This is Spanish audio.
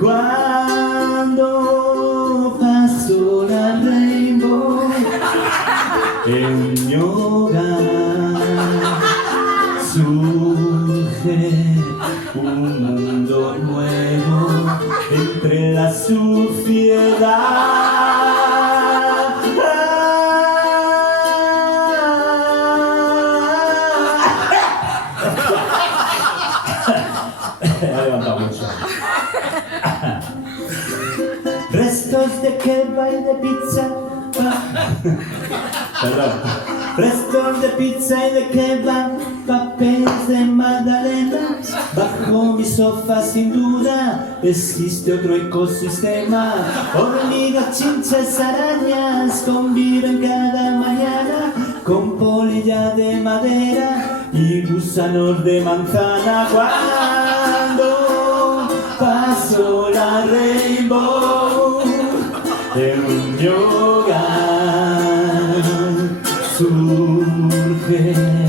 Cuando pasó la rainbow en mi hogar, surge un mundo nuevo entre la suciedad. Ha levantado mucho. Restos de kebab y de pizza. Perdón. Restos de pizza y de kebab, papeles de magdalena. Bajo mi sofá sin duda existe otro ecosistema. Hormigas, chinches, arañas conviven cada mañana con polilla de madera y gusanos de manzana. Cuando pasó la rainbow en mi hogar, surge